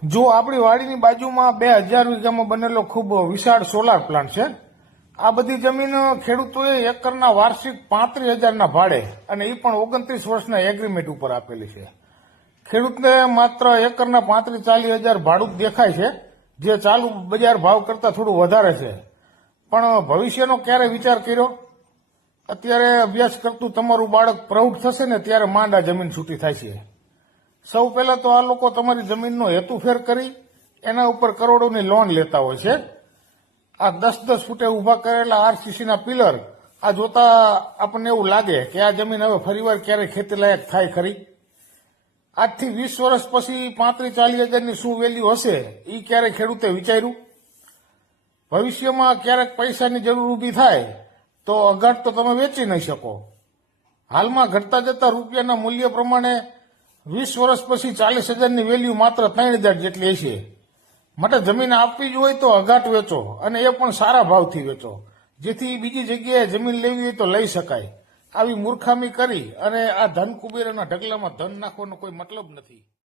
જો આપણી વાડીની બાજુમાં 2000 વીઘામાં બનેલો ખૂબ વિશાળ સોલાર પ્લાન્ટ છે. આ બધી જમીન ખેડૂતોએ એકરના વાર્ષિક 35,000ના ભાડે અને એ પણ 29 વર્ષના એગ્રીમેન્ટ ઉપર આપેલી છે. ખેડૂતને માત્ર એકરના 35-40,000 ભાડું દેખાય છે, જે ચાલુ બજાર ભાવ કરતા થોડું વધારે છે. પણ ભવિષ્યનો ક્યારે વિચાર કર્યો? અત્યારે અભ્યાસ કરતું તમારું બાળક પ્રૌઢ થશે ને ત્યારે માંડ આ જમીન છૂટી થાય છે. સૌ પહેલા તો આ લોકો તમારી જમીનનો હેતુફેર કરી એના ઉપર કરોડોની લોન લેતા હોય છે. આ 10-10 ફૂટે ઉભા કરેલા આરસીસીના પિલર આ જોતા આપણને એવું લાગે કે આ જમીન હવે ફરીવાર ક્યારે ખેતી લાયક થાય ખરી? આજથી 20 વર્ષ પછી 35-40,000ની શું વેલ્યુ હશે એ ક્યારે ખેડૂતે વિચાર્યું? ભવિષ્યમાં ક્યારેક પૈસાની જરૂર ઊભી થાય તો અગાટ તો તમે વેચી નહીં શકો. હાલમાં ઘટતા જતા રૂપિયાના મૂલ્ય પ્રમાણે 20 વર્ષ પછી 40,000ની વેલ્યુ માત્ર 3,000 જેટલી હશે. માટે જમીન આપવી જ હોય તો અગાટ વેચો, અને એ પણ સારા ભાવથી વેચો, જેથી બીજી જગ્યાએ જમીન લેવી હોય તો લઈ શકાય. આવી મૂર્ખામી કરી અને આ ધન કુબેરોના ઢગલામાં ધન નાખવાનો કોઈ મતલબ નથી.